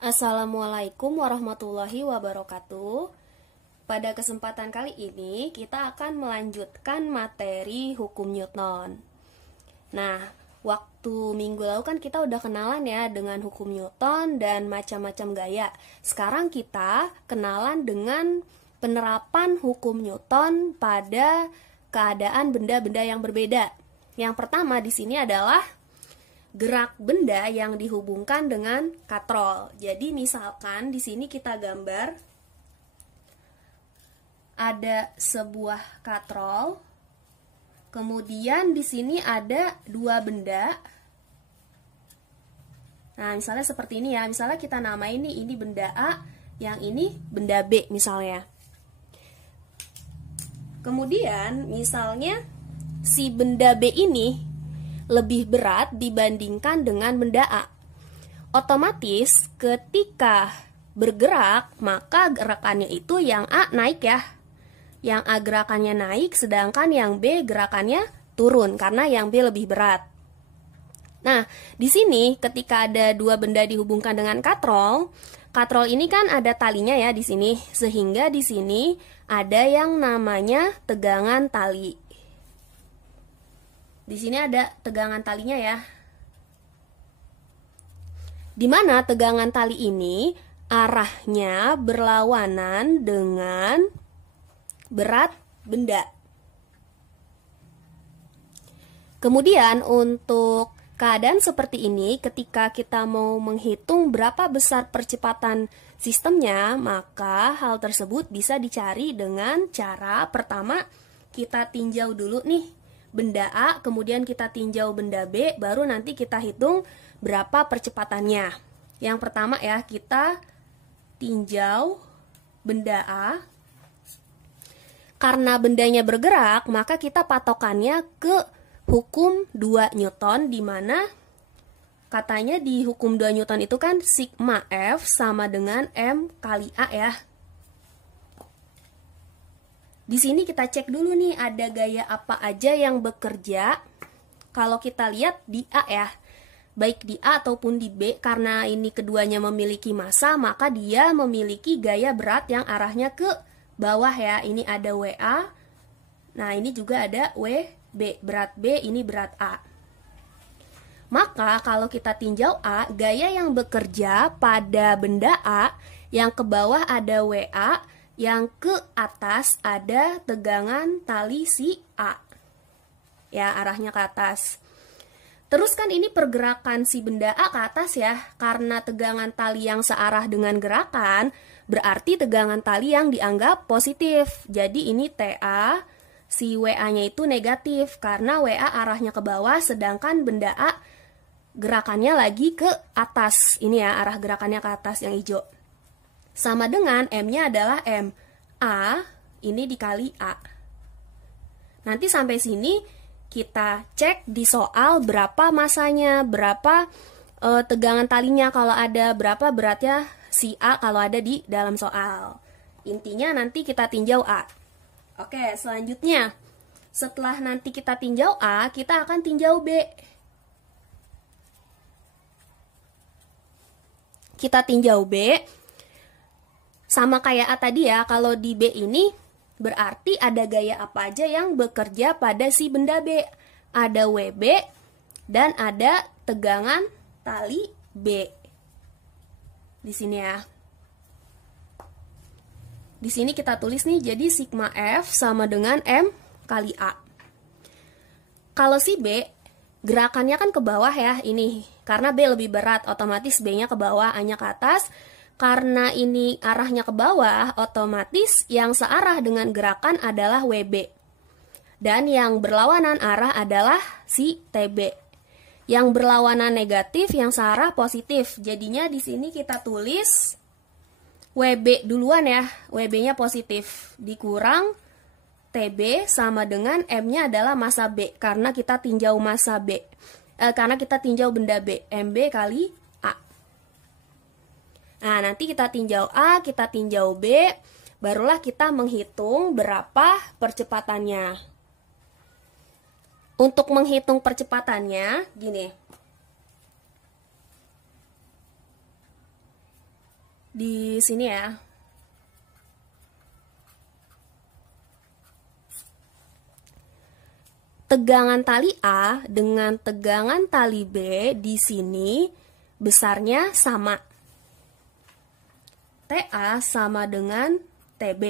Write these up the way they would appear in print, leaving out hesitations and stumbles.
Assalamualaikum warahmatullahi wabarakatuh. Pada kesempatan kali ini kita akan melanjutkan materi hukum Newton. Nah, waktu minggu lalu kan kita udah kenalan ya dengan hukum Newton dan macam-macam gaya. Sekarang kita kenalan dengan penerapan hukum Newton pada keadaan benda-benda yang berbeda. Yang pertama di sini adalah gerak benda yang dihubungkan dengan katrol. Jadi misalkan di sini kita gambar ada sebuah katrol. Kemudian di sini ada dua benda. Nah, misalnya seperti ini ya. Misalnya kita namain ini benda A, yang ini benda B misalnya. Kemudian misalnya si benda B ini lebih berat dibandingkan dengan benda A. Otomatis ketika bergerak, maka gerakannya itu yang A naik ya. Yang A gerakannya naik, sedangkan yang B gerakannya turun karena yang B lebih berat. Nah, di sini ketika ada dua benda dihubungkan dengan katrol, katrol ini kan ada talinya ya di sini, sehingga di sini ada yang namanya tegangan tali. Di sini ada tegangan talinya ya. Di mana tegangan tali ini arahnya berlawanan dengan berat benda. Kemudian untuk keadaan seperti ini, ketika kita mau menghitung berapa besar percepatan sistemnya, maka hal tersebut bisa dicari dengan cara pertama kita tinjau dulu nih benda A, kemudian kita tinjau benda B, baru nanti kita hitung berapa percepatannya. Yang pertama ya, kita tinjau benda A. Karena bendanya bergerak, maka kita patokannya ke hukum 2 Newton, di mana katanya di hukum 2 Newton itu kan sigma F sama dengan M kali A ya. Di sini kita cek dulu nih ada gaya apa aja yang bekerja. Kalau kita lihat di A ya, baik di A ataupun di B, karena ini keduanya memiliki massa, maka dia memiliki gaya berat yang arahnya ke bawah ya. Ini ada WA, nah ini juga ada WB, berat B, ini berat A. Maka kalau kita tinjau A, gaya yang bekerja pada benda A, yang ke bawah ada WA, yang ke atas ada tegangan tali si A. Ya, arahnya ke atas. Terus kan ini pergerakan si benda A ke atas ya. Karena tegangan tali yang searah dengan gerakan, berarti tegangan tali yang dianggap positif. Jadi ini TA, si WA-nya itu negatif. Karena WA arahnya ke bawah, sedangkan benda A gerakannya lagi ke atas. Ini ya, arah gerakannya ke atas yang hijau. Sama dengan M-nya adalah M. A, ini dikali A. Nanti sampai sini kita cek di soal berapa masanya, berapa tegangan talinya kalau ada, berapa beratnya si A kalau ada di dalam soal. Intinya nanti kita tinjau A. Oke, selanjutnya setelah nanti kita tinjau A, kita akan tinjau B. Kita tinjau B. Sama kayak A tadi ya, kalau di B ini berarti ada gaya apa aja yang bekerja pada si benda B. Ada WB dan ada tegangan tali B. Di sini ya. Di sini kita tulis nih, jadi sigma F sama dengan M kali A. Kalau si B, gerakannya kan ke bawah ya, ini. Karena B lebih berat, otomatis B-nya ke bawah, A-nya ke atas. Karena ini arahnya ke bawah, otomatis yang searah dengan gerakan adalah WB. Dan yang berlawanan arah adalah si TB. Yang berlawanan negatif, yang searah positif. Jadinya di sini kita tulis WB duluan ya, WB-nya positif. Dikurang TB sama dengan M-nya adalah massa B. Karena kita tinjau massa B. Karena kita tinjau benda B, MB kali A. Nah, nanti kita tinjau A, kita tinjau B, barulah kita menghitung berapa percepatannya. Untuk menghitung percepatannya, gini. di sini ya. Tegangan tali A dengan tegangan tali B di sini besarnya sama. TA sama dengan TB.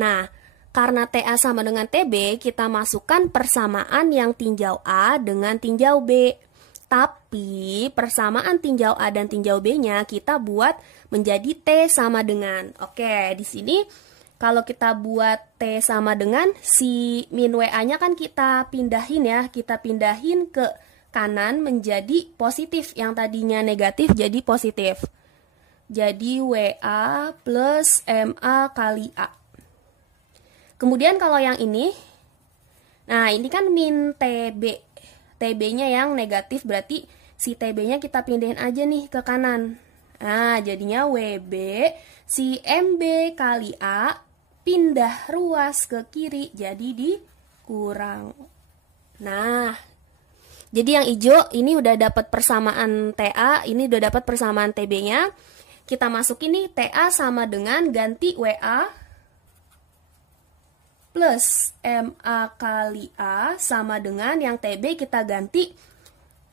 Nah, karena TA sama dengan TB, kita masukkan persamaan yang tinjau A dengan tinjau B. Tapi persamaan tinjau A dan tinjau B-nya kita buat menjadi T sama dengan. Oke, di sini kalau kita buat T sama dengan, si min WA-nya kan kita pindahin ya. Kita pindahin ke kanan menjadi positif. Yang tadinya negatif jadi positif. Jadi WA plus MA kali A. Kemudian kalau yang ini, nah ini kan min TB. TB-nya yang negatif, berarti si TB-nya kita pindahin aja nih ke kanan. Nah, jadinya WB, si MB kali A, pindah ruas ke kiri, jadi dikurang. Nah, jadi yang hijau ini udah dapat persamaan TA, ini udah dapat persamaan TB-nya. Kita masukin nih TA sama dengan ganti WA plus MA kali A sama dengan yang TB kita ganti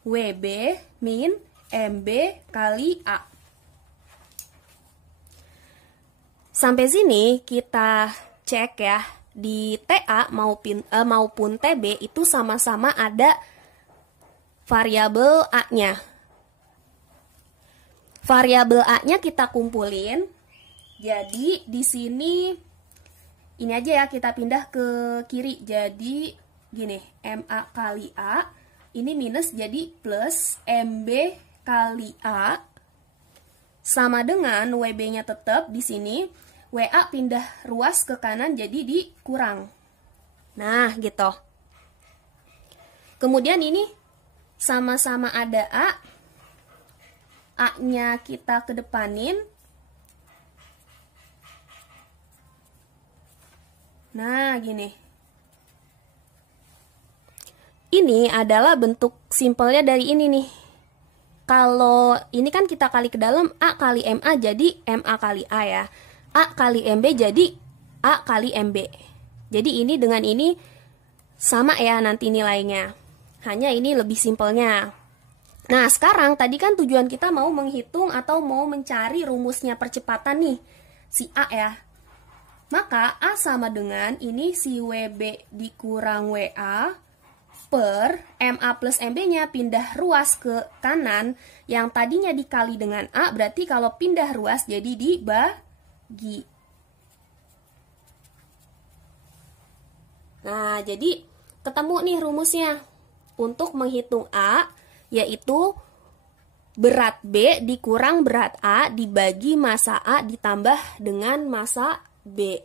WB min MB kali A. Sampai sini kita cek ya, di TA maupun TB itu sama-sama ada variabel A-nya. Variabel A-nya kita kumpulin. Jadi di sini ini aja ya, kita pindah ke kiri. Jadi gini, MA kali A ini minus jadi plus MB kali A sama dengan WB-nya tetap di sini. WA pindah ruas ke kanan jadi dikurang. Nah, gitu. Kemudian ini sama-sama ada A. A-nya kita kedepanin. Nah, gini. Ini adalah bentuk simpelnya dari ini nih. Kalau ini kan kita kali ke dalam, A kali MA jadi MA kali A ya. A kali MB jadi A kali MB. Jadi ini dengan ini sama ya nanti nilainya. Hanya ini lebih simpelnya. Nah, sekarang tadi kan tujuan kita mau menghitung atau mau mencari rumusnya percepatan nih. Si A ya. Maka A sama dengan ini si WB dikurang WA per MA plus MB-nya pindah ruas ke kanan. Yang tadinya dikali dengan A, berarti kalau pindah ruas jadi dibagi. Nah, jadi ketemu nih rumusnya. Untuk menghitung A, yaitu berat B dikurang berat A dibagi massa A ditambah dengan massa B.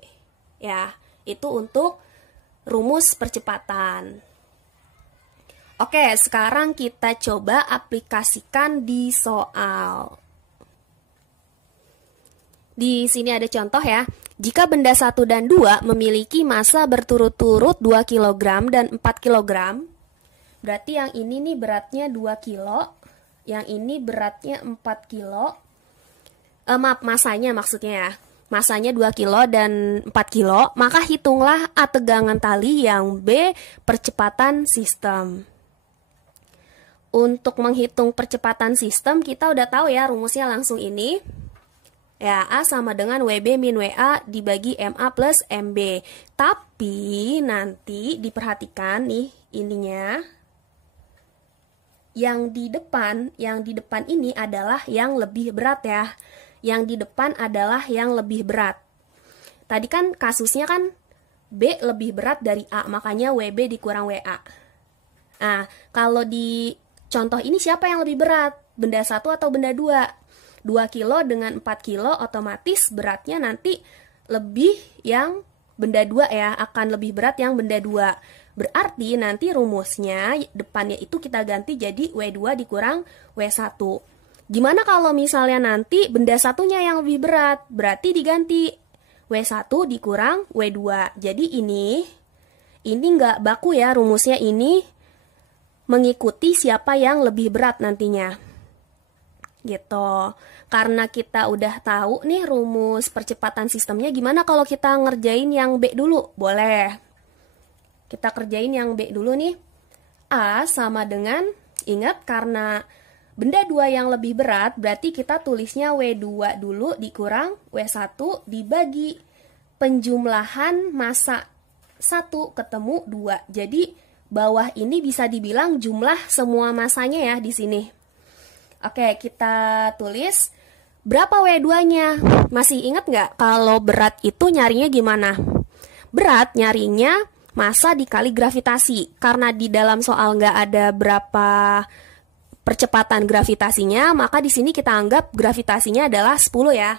Ya, itu untuk rumus percepatan. Oke, sekarang kita coba aplikasikan di soal. Di sini ada contoh ya. Jika benda 1 dan 2 memiliki massa berturut-turut 2 kg dan 4 kg, berarti yang ini nih beratnya 2 kg, yang ini beratnya 4 kg. Maaf, masanya maksudnya ya. Masanya 2 kg dan 4 kg, maka hitunglah A tegangan tali, yang B percepatan sistem. Untuk menghitung percepatan sistem, kita udah tahu ya rumusnya langsung ini. Ya, A sama dengan WB min WA dibagi MA plus MB. Tapi nanti diperhatikan nih ininya. Yang di depan ini adalah yang lebih berat ya. Yang di depan adalah yang lebih berat. Tadi kan kasusnya kan B lebih berat dari A, makanya WB dikurang WA. Nah, kalau di contoh ini siapa yang lebih berat? Benda 1 atau benda 2? 2 kilo dengan 4 kilo otomatis beratnya nanti lebih yang benda 2 ya, akan lebih berat yang benda 2. Berarti nanti rumusnya depannya itu kita ganti jadi W2 dikurang W1. Gimana kalau misalnya nanti benda satunya yang lebih berat? Berarti diganti W1 dikurang W2. Jadi ini nggak baku ya rumusnya, ini mengikuti siapa yang lebih berat nantinya. gitu. Karena kita udah tahu nih rumus percepatan sistemnya, gimana kalau kita ngerjain yang B dulu? Boleh. Kita kerjain yang B dulu nih. A sama dengan, ingat karena benda 2 yang lebih berat, berarti kita tulisnya W2 dulu dikurang W1 dibagi penjumlahan massa 1 ketemu 2. Jadi bawah ini bisa dibilang jumlah semua massanya ya di sini. Oke, kita tulis berapa W2-nya. Masih ingat nggak kalau berat itu nyarinya gimana? Berat nyarinya massa dikali gravitasi. Karena di dalam soal nggak ada berapa percepatan gravitasinya, maka di sini kita anggap gravitasinya adalah 10 ya.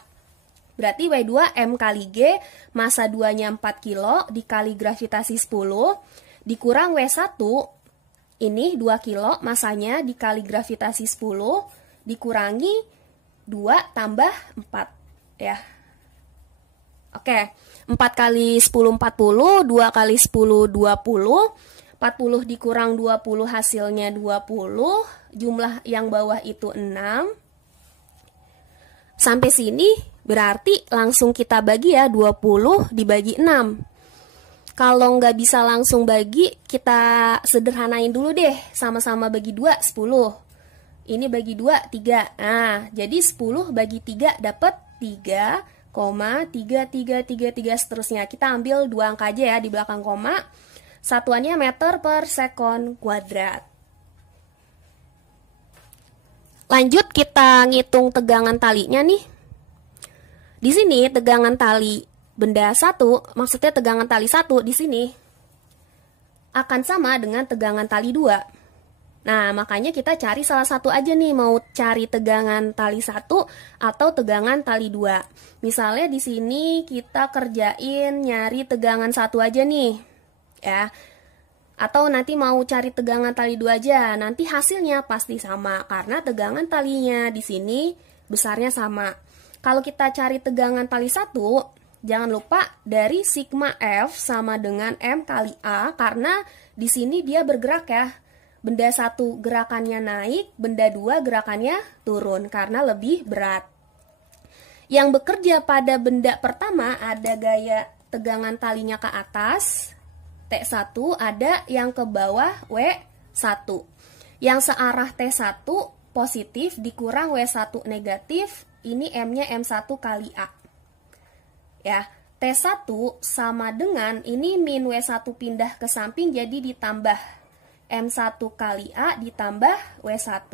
Berarti W2 M kali G, massa 2-nya 4 kilo, dikali gravitasi 10, dikurang W1, ini 2 kilo, massanya dikali gravitasi 10, dikurangi 2 tambah 4, ya. Oke, 4 kali 10, 40, 2 kali 10, 20, 40 dikurang 20 hasilnya 20, jumlah yang bawah itu 6. Sampai sini berarti langsung kita bagi ya, 20 dibagi 6. Kalau nggak bisa langsung bagi, kita sederhanain dulu deh, sama-sama bagi 2, 10. Ini bagi 2, 3. Nah, jadi 10 bagi 3 dapat 3,3333 seterusnya. Kita ambil 2 angka aja ya di belakang koma. Satuannya meter per sekon kuadrat. Lanjut kita ngitung tegangan talinya nih. Di sini tegangan tali benda 1, maksudnya tegangan tali 1 di sini akan sama dengan tegangan tali 2. Nah, makanya kita cari salah satu aja nih, mau cari tegangan tali 1 atau tegangan tali 2. Misalnya di sini kita kerjain nyari tegangan 1 aja nih. Ya. Atau nanti mau cari tegangan tali 2 aja, nanti hasilnya pasti sama karena tegangan talinya di sini besarnya sama. Kalau kita cari tegangan tali 1, jangan lupa dari sigma F sama dengan M kali A, karena di sini dia bergerak ya. Benda 1 gerakannya naik, benda 2 gerakannya turun karena lebih berat. Yang bekerja pada benda pertama ada gaya tegangan talinya ke atas, T1, ada yang ke bawah W1. Yang searah T1 positif dikurang W1 negatif, ini M-nya M1 kali A. Ya, T1 sama dengan, ini min W1 pindah ke samping jadi ditambah M1 kali A ditambah W1.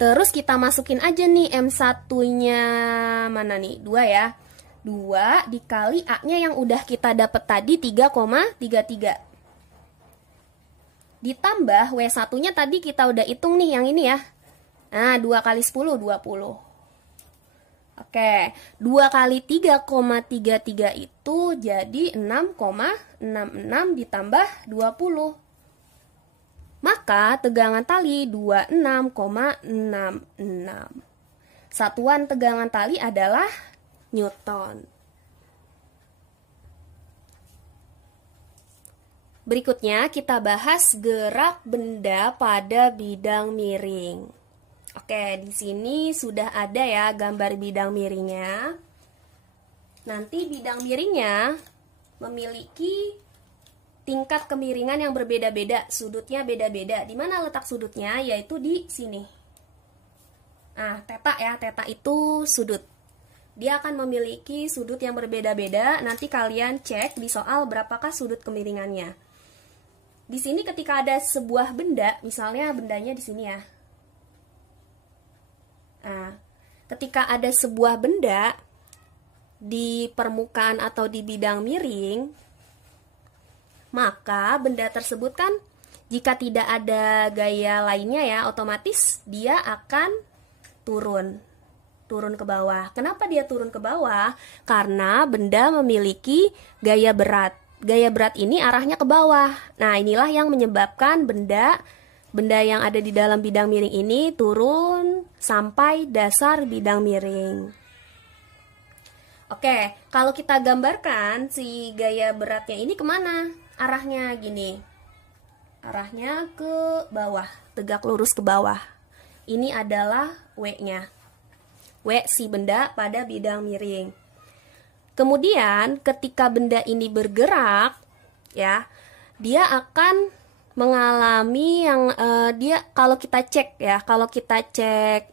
Terus kita masukin aja nih M1-nya mana nih? 2 ya. 2 dikali A-nya yang udah kita dapat tadi 3,33. Ditambah W1-nya tadi kita udah hitung nih yang ini ya. Nah, 2 kali 10, 20. Oke, 2 kali 3,33 itu jadi 6,66 ditambah 20. Maka tegangan tali 26,66. Satuan tegangan tali adalah Newton. Berikutnya kita bahas gerak benda pada bidang miring. Oke, di sini sudah ada ya gambar bidang miringnya. Nanti bidang miringnya memiliki tingkat kemiringan yang berbeda-beda, sudutnya beda-beda. Di mana letak sudutnya? Yaitu di sini. Nah, theta ya, theta itu sudut. Dia akan memiliki sudut yang berbeda-beda. Nanti kalian cek di soal berapakah sudut kemiringannya. Di sini ketika ada sebuah benda, misalnya bendanya di sini ya. Nah, ketika ada sebuah benda di permukaan atau di bidang miring, maka benda tersebut kan jika tidak ada gaya lainnya ya, otomatis dia akan turun ke bawah. Kenapa dia turun ke bawah? Karena benda memiliki gaya berat. Gaya berat ini arahnya ke bawah. Nah, inilah yang menyebabkan benda yang ada di dalam bidang miring ini turun sampai dasar bidang miring. Oke, kalau kita gambarkan si gaya beratnya ini kemana? Arahnya gini. Arahnya ke bawah, tegak lurus ke bawah. Ini adalah W-nya. W si benda pada bidang miring. Kemudian ketika benda ini bergerak, ya, dia akan mengalami yang kalau kita cek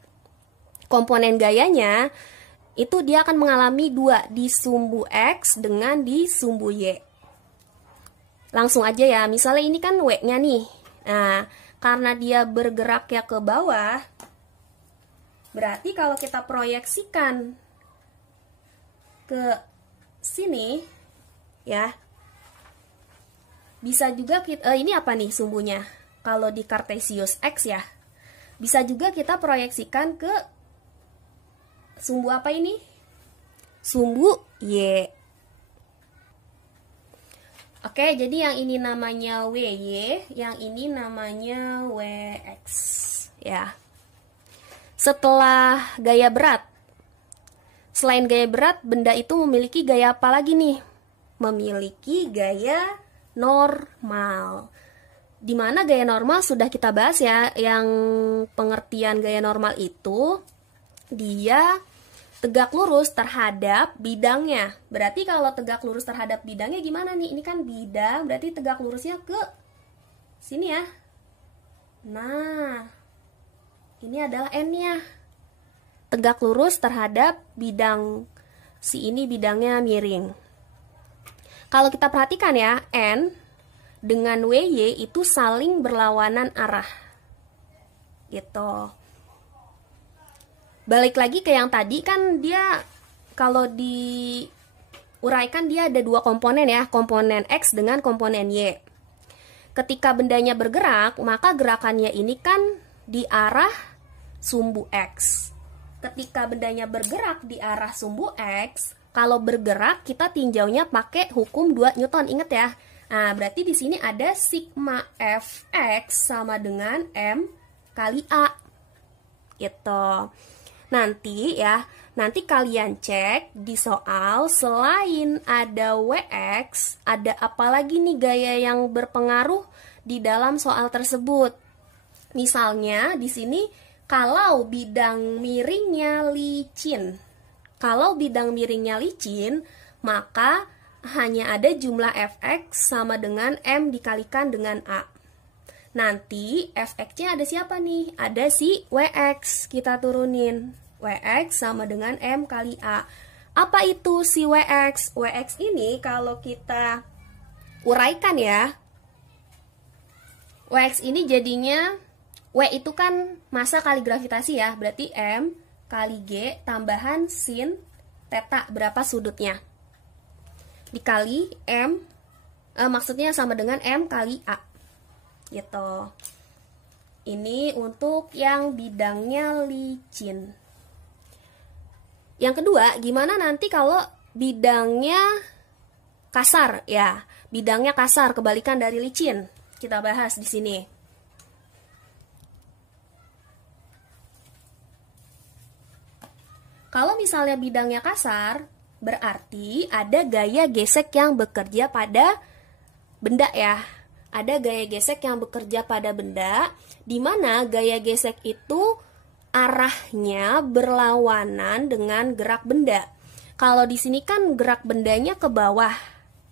komponen gayanya, itu dia akan mengalami dua, di sumbu X dengan di sumbu Y. Langsung aja ya, misalnya ini kan W-nya nih. Nah, karena dia bergerak ya ke bawah, berarti kalau kita proyeksikan ke sini, ya, bisa juga kita, ini apa nih sumbunya? Kalau di Cartesius X ya, bisa juga kita proyeksikan ke sumbu apa ini? Sumbu Y. Oke, jadi yang ini namanya WY, yang ini namanya WX, ya. Setelah gaya berat, selain gaya berat, benda itu memiliki gaya apa lagi nih? Memiliki gaya normal. Dimana gaya normal sudah kita bahas ya, yang pengertian gaya normal itu dia tegak lurus terhadap bidangnya. Berarti kalau tegak lurus terhadap bidangnya gimana nih? Ini kan bidang, berarti tegak lurusnya ke sini ya. Nah, ini adalah N-nya. Tegak lurus terhadap bidang. Si ini bidangnya miring. Kalau kita perhatikan ya, N dengan WY itu saling berlawanan arah. Gitu. Balik lagi ke yang tadi, kan dia kalau diuraikan dia ada dua komponen ya, komponen X dengan komponen Y. Ketika bendanya bergerak, maka gerakannya ini kan di arah sumbu X. Ketika bendanya bergerak di arah sumbu X, kalau bergerak kita tinjaunya pakai hukum 2 Newton, ingat ya. Nah, berarti di sini ada sigma Fx sama dengan M kali A. Gitu. Nanti kalian cek di soal, selain ada WX, ada apa lagi nih gaya yang berpengaruh di dalam soal tersebut. Misalnya di sini kalau bidang miringnya licin. Kalau bidang miringnya licin, maka hanya ada jumlah Fx sama dengan M dikalikan dengan A. Nanti Fx-nya ada siapa nih? Ada si Wx, kita turunin. Wx sama dengan M kali A. Apa itu si Wx? Wx ini kalau kita uraikan ya, Wx ini jadinya, W itu kan massa kali gravitasi ya, berarti M kali G tambahan sin theta, berapa sudutnya, dikali M, maksudnya sama dengan M kali A. Gitu. Ini untuk yang bidangnya licin. Yang kedua, gimana nanti kalau bidangnya kasar ya? Bidangnya kasar, kebalikan dari licin. Kita bahas di sini. Kalau misalnya bidangnya kasar, berarti ada gaya gesek yang bekerja pada benda ya. Ada gaya gesek yang bekerja pada benda, di mana gaya gesek itu arahnya berlawanan dengan gerak benda. Kalau di sini kan gerak bendanya ke bawah,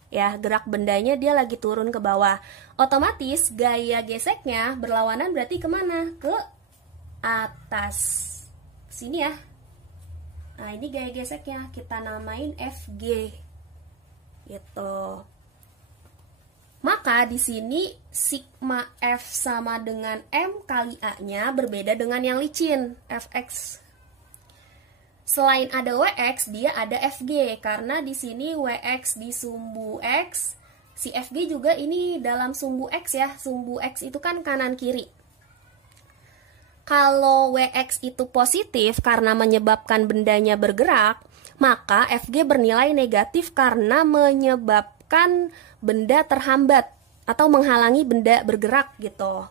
ya, gerak bendanya dia lagi turun ke bawah. Otomatis gaya geseknya berlawanan berarti kemana? Ke atas. Sini ya. Nah, ini gaya geseknya kita namain Fg. Gitu. Maka di sini sigma F sama dengan M kali A-nya berbeda dengan yang licin, Fx. Selain ada Wx, dia ada Fg, karena di sini Wx di sumbu X, si Fg juga ini dalam sumbu X ya, sumbu X itu kan kanan kiri. Kalau Wx itu positif karena menyebabkan bendanya bergerak, maka Fg bernilai negatif karena menyebabkan benda terhambat atau menghalangi benda bergerak gitu.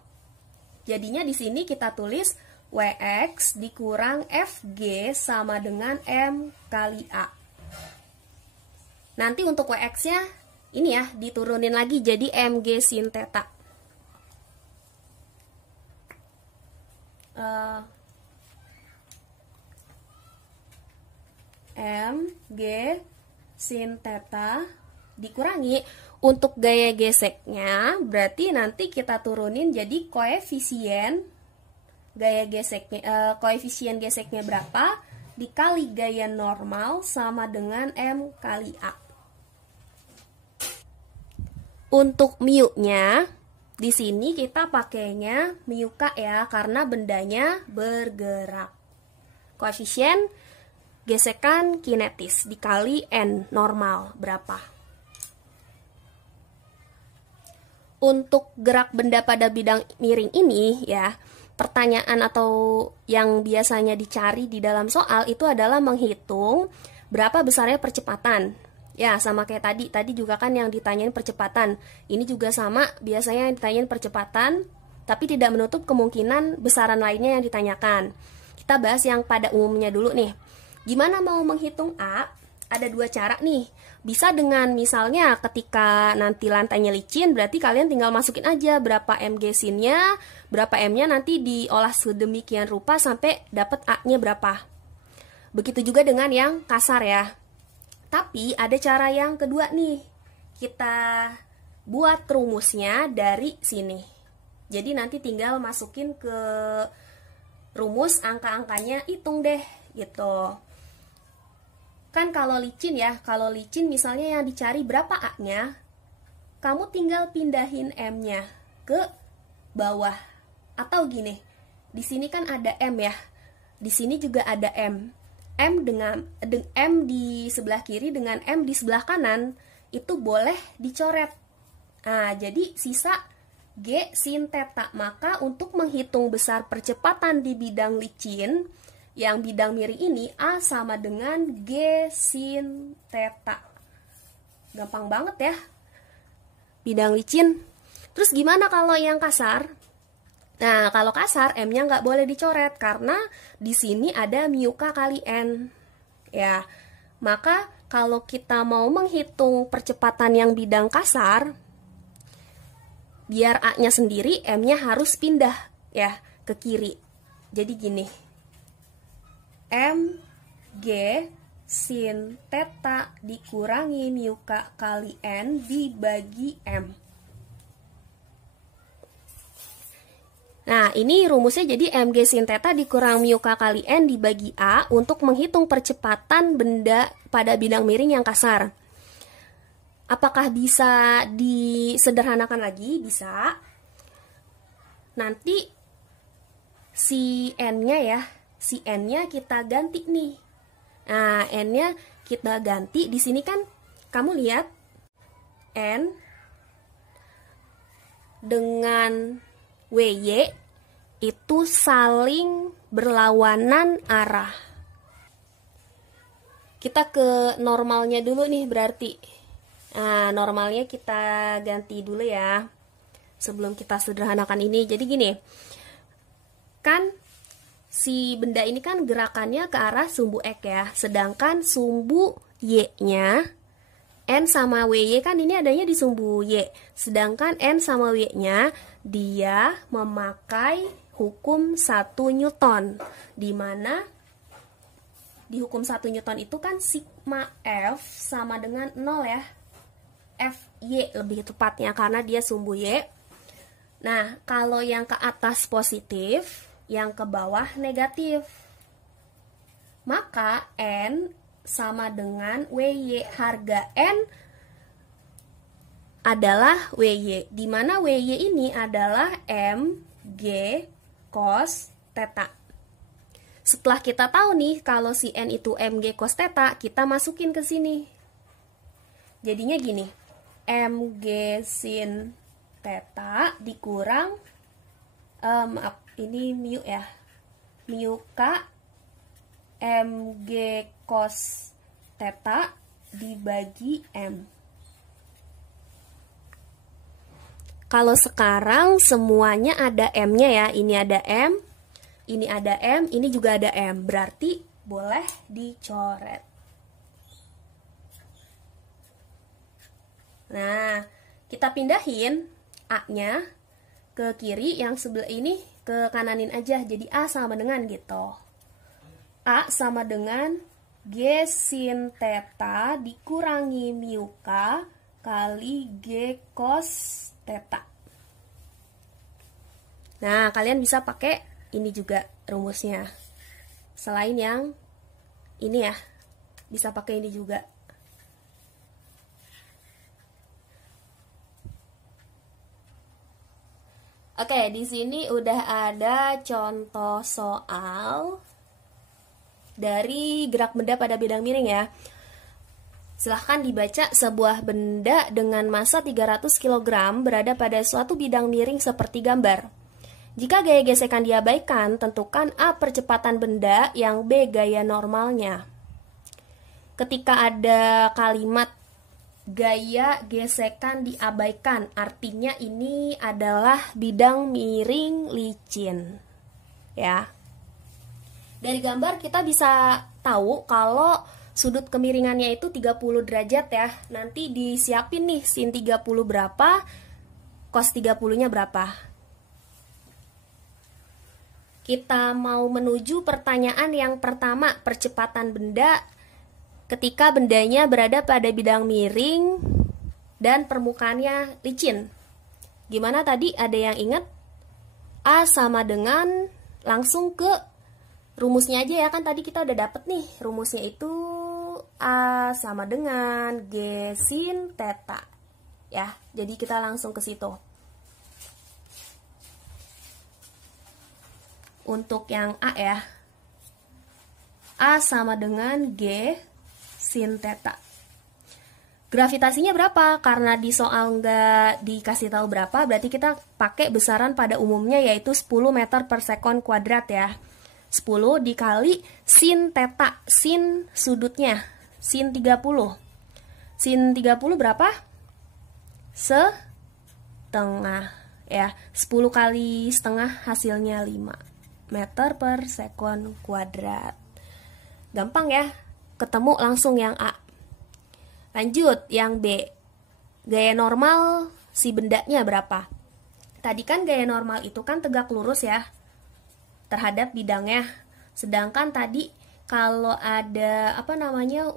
Jadinya di sini kita tulis Wx dikurang Fg sama dengan M kali A. Nanti untuk Wx-nya ini ya diturunin lagi jadi Mg sin theta. eh, M G sin theta dikurangi untuk gaya geseknya, berarti nanti kita turunin jadi koefisien gaya geseknya, koefisien geseknya berapa dikali gaya normal sama dengan M kali A. Untuk mu-nya di sini kita pakainya mu K ya, karena bendanya bergerak. Koefisien gesekan kinetis dikali N normal berapa? Untuk gerak benda pada bidang miring ini ya, pertanyaan atau yang biasanya dicari di dalam soal itu adalah menghitung berapa besarnya percepatan. Ya, sama kayak tadi juga kan yang ditanyain percepatan. Ini juga sama, biasanya yang ditanyain percepatan, tapi tidak menutup kemungkinan besaran lainnya yang ditanyakan. Kita bahas yang pada umumnya dulu nih. Gimana mau menghitung A? Ada dua cara nih. Bisa dengan misalnya ketika nanti lantainya licin, berarti kalian tinggal masukin aja berapa mg sinnya, berapa m-nya, nanti diolah sedemikian rupa sampai dapat A-nya berapa. Begitu juga dengan yang kasar ya. Tapi ada cara yang kedua nih. Kita buat rumusnya dari sini. Jadi nanti tinggal masukin ke rumus angka-angkanya, hitung deh gitu. Kan kalau licin ya, kalau licin misalnya yang dicari berapa A-nya, kamu tinggal pindahin M-nya ke bawah. Atau gini, di sini kan ada M ya, di sini juga ada M. M di sebelah kiri dengan M di sebelah kanan, itu boleh dicoret. Nah, jadi sisa G sin theta. Maka untuk menghitung besar percepatan di bidang licin, yang bidang miring ini, A sama dengan G sin theta. Gampang banget ya. Bidang licin. Terus gimana kalau yang kasar? Nah, kalau kasar, M-nya nggak boleh dicoret, karena di sini ada mu K kali N. Ya, maka kalau kita mau menghitung percepatan yang bidang kasar, biar A-nya sendiri, M-nya harus pindah ya ke kiri. Jadi gini. M G sin theta dikurangi mu K kali N dibagi M. Nah, ini rumusnya jadi Mg sin theta dikurang mu K kali N dibagi A untuk menghitung percepatan benda pada bidang miring yang kasar. Apakah bisa disederhanakan lagi? Bisa. Nanti si N-nya ya, si N-nya kita ganti nih. Nah, N-nya kita ganti. Di sini kan kamu lihat N dengan WY itu saling berlawanan arah. Kita ke normalnya dulu nih berarti. Nah, normalnya kita ganti dulu ya, sebelum kita sederhanakan ini. Jadi gini, kan si benda ini kan gerakannya ke arah sumbu X ya, sedangkan sumbu Y-nya, N sama WY kan ini adanya di sumbu Y, sedangkan N sama W-nya dia memakai hukum 1 Newton, di mana di hukum 1 Newton itu kan sigma F sama dengan 0 ya, Fy lebih tepatnya karena dia sumbu Y. Nah, kalau yang ke atas positif, yang ke bawah negatif, maka N sama dengan WY. Harga N adalah WY, di mana WY ini adalah Mg cos theta. Setelah kita tahu nih kalau si N itu Mg cos theta, kita masukin ke sini. Jadinya gini, Mg sin theta dikurang, maaf, ini mu ya, mu K Mg cos theta dibagi M. Kalau sekarang semuanya ada M-nya ya, ini ada M, ini ada M, ini juga ada M, berarti boleh dicoret. Nah, kita pindahin A-nya ke kiri, yang sebelah ini ke kananin aja, jadi A sama dengan gitu. A sama dengan G sin theta dikurangi mu K kali G cos theta. Nah, kalian bisa pakai ini juga rumusnya. Selain yang ini ya, bisa pakai ini juga. Oke, di sini udah ada contoh soal dari gerak benda pada bidang miring ya. Silahkan dibaca. Sebuah benda dengan massa 300 kg berada pada suatu bidang miring seperti gambar. Jika gaya gesekan diabaikan, tentukan A percepatan benda yang B gaya normalnya. Ketika ada kalimat gaya gesekan diabaikan, artinya ini adalah bidang miring licin. Ya. Dari gambar kita bisa tahu kalau sudut kemiringannya itu 30 derajat ya. Nanti disiapin nih sin 30 berapa, cos 30-nya berapa. Kita mau menuju pertanyaan yang pertama, percepatan benda ketika bendanya berada pada bidang miring dan permukaannya licin. Gimana tadi, ada yang ingat? A sama dengan, langsung ke rumusnya aja ya, kan tadi kita udah dapet nih, rumusnya itu A sama dengan G sin theta. Ya, jadi kita langsung ke situ. Untuk yang A ya, A sama dengan G sin theta. Gravitasinya berapa? Karena di soal nggak dikasih tahu berapa, berarti kita pakai besaran pada umumnya yaitu 10 meter per sekon kuadrat ya. 10 dikali sin theta, sin sudutnya, sin 30. Sin 30 berapa? Setengah ya. 10 kali setengah hasilnya 5 meter per sekon kuadrat. Gampang ya, ketemu langsung yang A. Lanjut, yang B. Gaya normal si bendanya berapa? Tadi kan gaya normal itu kan tegak lurus ya, terhadap bidangnya. Sedangkan tadi kalau ada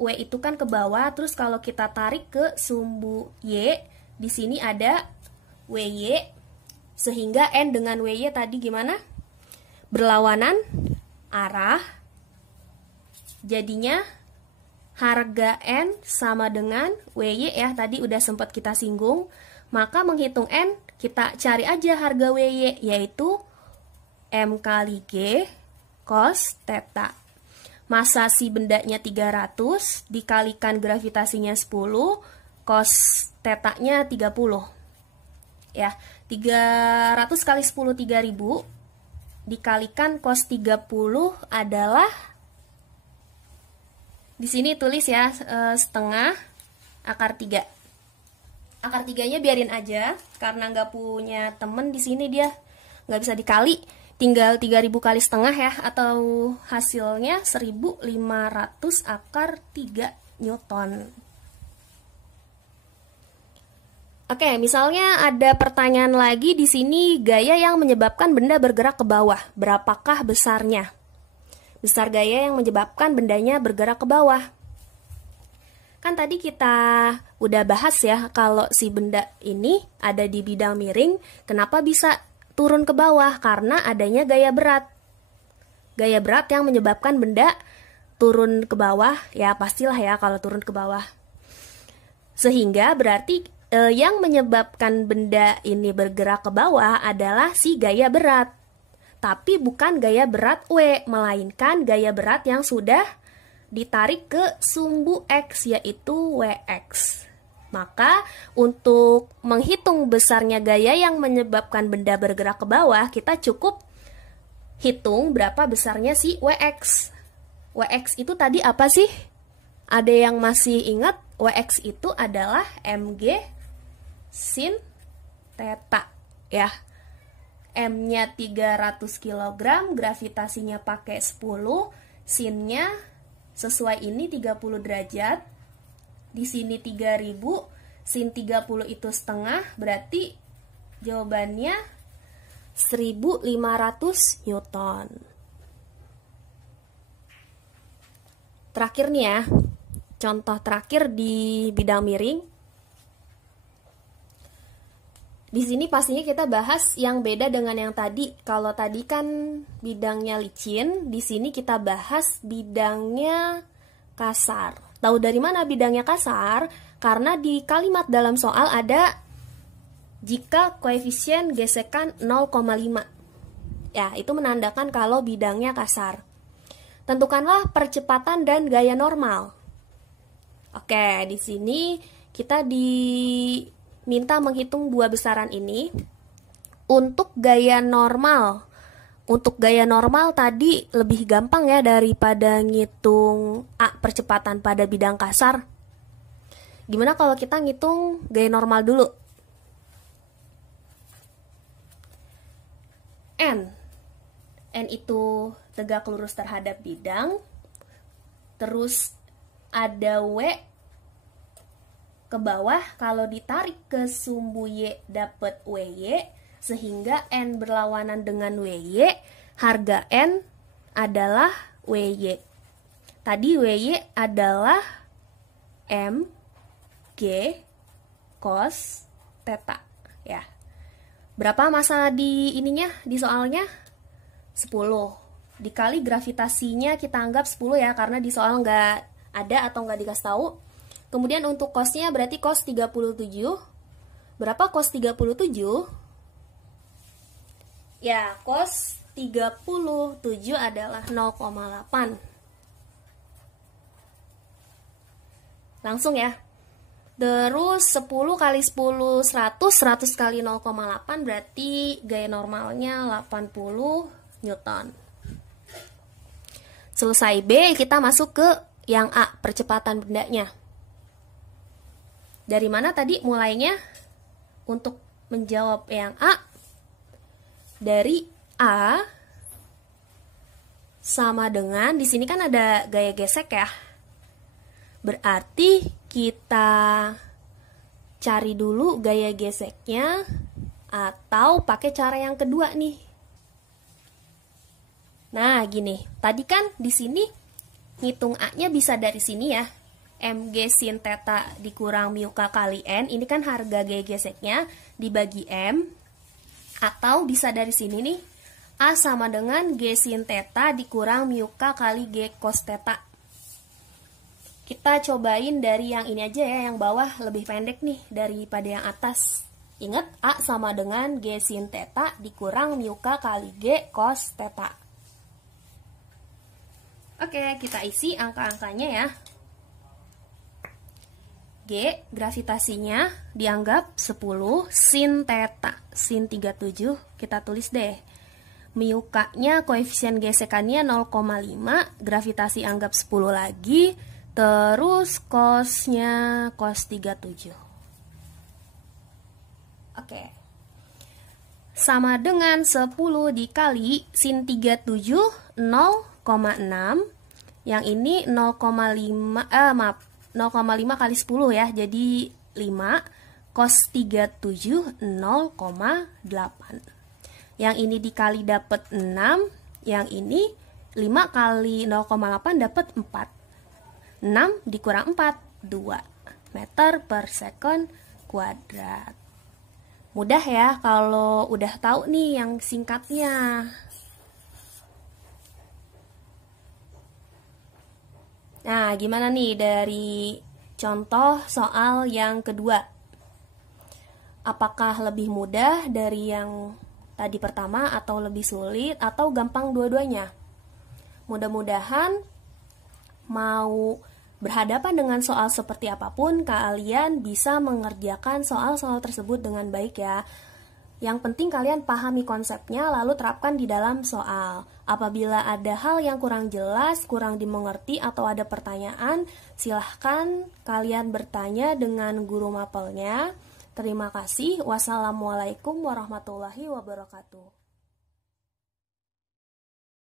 W itu kan ke bawah, terus kalau kita tarik ke sumbu Y, di sini ada WY, sehingga N dengan WY tadi gimana? Berlawanan arah, jadinya harga N sama dengan WY ya, tadi udah sempat kita singgung. Maka menghitung N, kita cari aja harga WY, yaitu M kali G cos theta. Massa si bendanya 300 dikalikan gravitasinya 10, cos theta-nya 30. Ya, 300 kali 10 3000 dikalikan cos 30 adalah, di sini tulis ya, setengah akar 3. Akar 3-nya biarin aja, karena nggak punya temen di sini dia nggak bisa dikali. Tinggal 3000 kali setengah ya, atau hasilnya 1500 akar 3 Newton. Oke, misalnya ada pertanyaan lagi di sini, gaya yang menyebabkan benda bergerak ke bawah, berapakah besarnya? Besar gaya yang menyebabkan bendanya bergerak ke bawah. Kan tadi kita udah bahas ya, kalau si benda ini ada di bidang miring, kenapa bisa turun ke bawah? Karena adanya gaya berat. Gaya berat yang menyebabkan benda turun ke bawah, ya pastilah ya kalau turun ke bawah. Sehingga berarti yang menyebabkan benda ini bergerak ke bawah adalah si gaya berat. Tapi bukan gaya berat W, melainkan gaya berat yang sudah ditarik ke sumbu X, yaitu Wx. Maka untuk menghitung besarnya gaya yang menyebabkan benda bergerak ke bawah, kita cukup hitung berapa besarnya si Wx. Wx itu tadi apa sih? Ada yang masih ingat? Wx itu adalah Mg sin theta ya. M-nya 300 kg, gravitasinya pakai 10, sin-nya sesuai ini 30 derajat. Di sini 3000, sin 30 itu setengah, berarti jawabannya 1500 Newton. Terakhir nih ya, contoh terakhir di bidang miring. Di sini pastinya kita bahas yang beda dengan yang tadi. Kalau tadi kan bidangnya licin, di sini kita bahas bidangnya kasar. Tahu dari mana bidangnya kasar? Karena di kalimat dalam soal ada jika koefisien gesekan 0,5. Ya, itu menandakan kalau bidangnya kasar. Tentukanlah percepatan dan gaya normal. Oke, di sini kita diminta menghitung dua besaran ini. Untuk gaya normal tadi lebih gampang ya daripada ngitung percepatan pada bidang kasar. Gimana kalau kita ngitung gaya normal dulu? N itu tegak lurus terhadap bidang, terus ada W ke bawah, kalau ditarik ke sumbu Y dapat WY, sehingga N berlawanan dengan WY, harga N adalah WY. Tadi WY adalah M G cos theta ya. Berapa massa di ininya, di soalnya? 10. Dikali gravitasinya kita anggap 10 ya, karena di soal nggak ada atau nggak dikasih tahu. Kemudian untuk cosnya berarti cos 37. Berapa cos 37? Ya, cos 37 adalah 0,8. Langsung ya. Terus 10 kali 10 100, 100 kali 0,8 berarti gaya normalnya 80 Newton. Selesai B, kita masuk ke yang A, percepatan bendanya. Dari mana tadi mulainya? Untuk menjawab yang A, dari A sama dengan, di sini kan ada gaya gesek ya. Berarti kita cari dulu gaya geseknya atau pakai cara yang kedua nih. Nah, gini. Tadi kan di sini ngitung A-nya bisa dari sini ya. Mg sin theta dikurang mu K kali N. Ini kan harga gaya geseknya dibagi M. Atau bisa dari sini nih. A sama dengan G sin theta dikurang mu K kali G cos theta. Kita cobain dari yang ini aja ya, yang bawah lebih pendek nih daripada yang atas. Ingat, A sama dengan G sin theta dikurang mu K kali G cos theta. Oke, kita isi angka-angkanya ya. G, gravitasinya dianggap 10, sin theta, sin 37, kita tulis deh. Mu K-nya koefisien gesekannya 0,5, gravitasi anggap 10 lagi, terus cos-nya cos 37. Oke. Sama dengan 10 dikali sin 37, 0,6. Yang ini 0,5 kali 10 ya. Jadi 5 cos 37 0,8. Yang ini dikali dapat 6, yang ini 5 kali 0,8 dapat 4. 6 dikurang 4, 2 meter per second kuadrat. Mudah ya kalau udah tahu nih yang singkatnya. Nah, gimana nih dari contoh soal yang kedua? Apakah lebih mudah dari yang tadi pertama atau lebih sulit atau gampang dua-duanya? Mudah-mudahan mau berhadapan dengan soal seperti apapun, kalian bisa mengerjakan soal-soal tersebut dengan baik ya. Yang penting kalian pahami konsepnya lalu terapkan di dalam soal. Apabila ada hal yang kurang jelas, kurang dimengerti atau ada pertanyaan, silahkan kalian bertanya dengan guru mapelnya. Terima kasih. Wassalamualaikum warahmatullahi wabarakatuh.